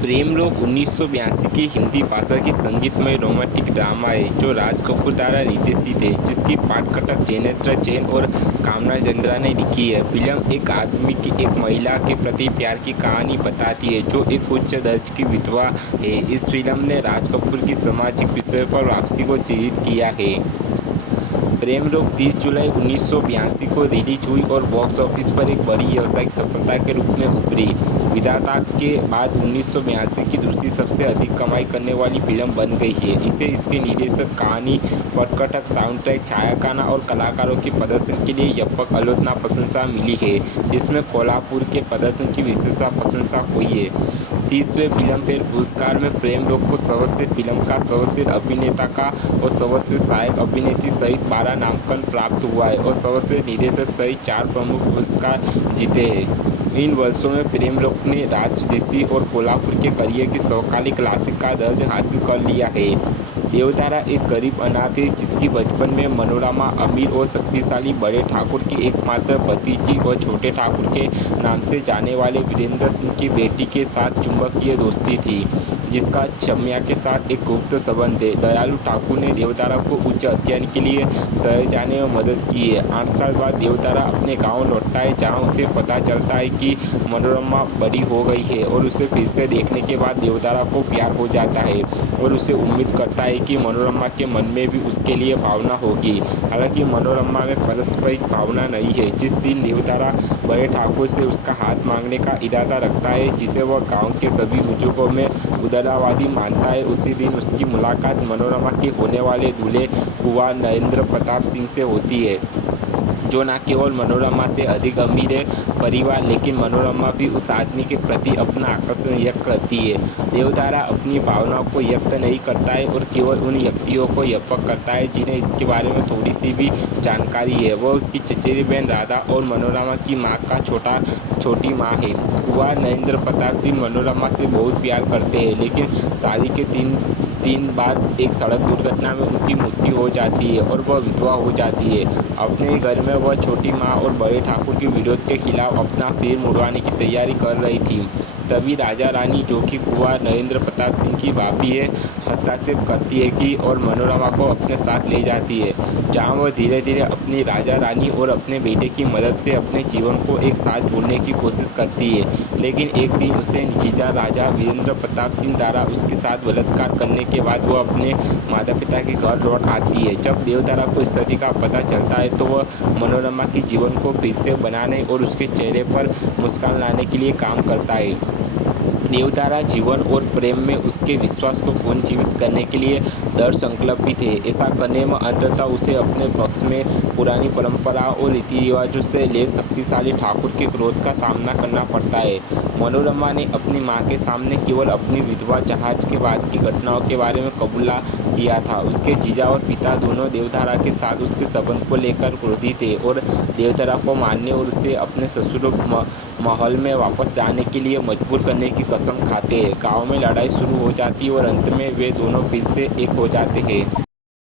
प्रेम रोग 1982 की हिंदी भाषा की संगीतमय रोमांटिक ड्रामा है जो राज कपूर द्वारा निर्देशित है, जिसकी पाठकथक जैनेन्द्र जैन और कामना चंद्रा ने लिखी है। फिल्म एक आदमी की एक महिला के प्रति प्यार की कहानी बताती है जो एक उच्च दर्ज की विधवा है। इस फिल्म ने राज कपूर की सामाजिक विषयों पर वापसी को चित्रित किया है। प्रेम रोग 30 जुलाई 1982 को रिलीज हुई और बॉक्स ऑफिस पर एक बड़ी व्यावसायिक सफलता के रूप में उभरी। विधाता के बाद 1982 की दूसरी सबसे अधिक कमाई करने वाली फिल्म बन गई है। इसे इसके निर्देशक, कहानी, पटकथक, साउंड ट्रैक, छायांकन और कलाकारों के प्रदर्शन के लिए व्यापक आलोचना प्रशंसा मिली है, जिसमें कोल्हापुर के प्रदर्शन की विशेष प्रशंसा हुई है। 30वें फिल्मफेयर पुरस्कार में प्रेम रोग को सर्वश्रेष्ठ फिल्म का, सर्वश्रेष्ठ अभिनेता का और सर्वश्रेष्ठ सहायक अभिनेत्री सहित 12 नामांकन प्राप्त हुआ है और सर्वश्रेष्ठ निर्देशक सहित 4 प्रमुख पुरस्कार जीते हैं। इन वर्षों में प्रेम रोग ने राजदेशी और कोल्हापुर के करियर की समकालीन क्लासिक का दर्जा हासिल कर लिया है। देवतारा एक गरीब अनाथ है जिसकी बचपन में मनोरमा अमीर और शक्तिशाली बड़े ठाकुर की एकमात्र भतीजी और छोटे ठाकुर के नाम से जाने वाले वीरेंद्र सिंह की बेटी के साथ चुंबकीय दोस्ती थी, जिसका छम्या के साथ एक गुप्त संबंध है। दयालु ठाकुर ने देवतारा को उच्च अध्ययन के लिए शहर जाने में मदद की है। 8 साल बाद देवतारा अपने गांव लौटता है, जहां उसे पता चलता है कि मनोरमा बड़ी हो गई है और उसे फिर से देखने के बाद देवतारा को प्यार हो जाता है और उसे उम्मीद करता है कि मनोरमा के मन में भी उसके लिए भावना होगी। हालांकि मनोरमा में पारस्परिक भावना नहीं है। जिस दिन देवतारा बड़े ठाकुर से उसका हाथ मांगने का इरादा रखता है, जिसे वह गांव के सभी बुजुर्गों में उदारवादी मानता है, उसी दिन उसकी मुलाकात मनोरमा के होने वाले दूल्हे कुंवर नरेंद्र प्रताप सिंह से होती है, जो न केवल मनोरमा से अधिक अमीर है परिवार, लेकिन मनोरमा भी उस आदमी के प्रति अपना आकर्षण व्यक्त करती है। देवतारा अपनी भावनाओं को व्यक्त नहीं करता है और केवल उन व्यक्तियों को व्यापक करता है जिन्हें इसके बारे में थोड़ी सी भी जानकारी है। वह उसकी चचेरी बहन राधा और मनोरमा की माँ का छोटी माँ है। कुंवर नरेंद्र प्रताप सिंह मनोरमा से बहुत प्यार करते हैं, लेकिन शादी के तीन बाद एक सड़क दुर्घटना में उनकी मृत्यु हो जाती है और वह विधवा हो जाती है। अपने घर में वह छोटी माँ और बड़े ठाकुर के विरोध के खिलाफ अपना सिर मुड़वाने की तैयारी कर रही थी। तभी राजा रानी, जो कि कुंवर नरेंद्र प्रताप सिंह की भाभी है, हस्तक्षेप करती है कि और मनोरमा को अपने साथ ले जाती है, जहां वह धीरे धीरे अपनी राजा रानी और अपने बेटे की मदद से अपने जीवन को एक साथ जोड़ने की कोशिश करती है। लेकिन एक दिन उसे जीजा राजा वीरेंद्र प्रताप सिंह द्वारा उसके साथ बलात्कार करने के बाद वह अपने माता पिता के घर लौट आती है। जब देवतारा को स्थिति का पता चलता है तो वह मनोरमा के जीवन को फिर से बनाने और उसके चेहरे पर मुस्कान लाने के लिए काम करता है। देवतारा जीवन और प्रेम में उसके विश्वास को पुनर्जीवित करने के लिए दृढ़ संकल्पित है। ऐसा करने में अंततः उसे अपने पक्ष में पुरानी परंपराओं और रीति रिवाजों से लैस शक्तिशाली ठाकुर के क्रोध का सामना करना पड़ता है। मनोरमा ने अपनी मां के सामने केवल अपनी विधवा जहाज के बाद की घटनाओं के बारे में कबूला किया था। उसके जीजा और पिता दोनों देवतारा के साथ उसके संबंध को लेकर क्रोधित थे और देवतारा को मारने और उसे अपने ससुर महल में वापस जाने के लिए मजबूर करने की कसम खाते हैं। गांव में लड़ाई शुरू हो जाती है और अंत में वे दोनों फिर से एक हो जाते हैं।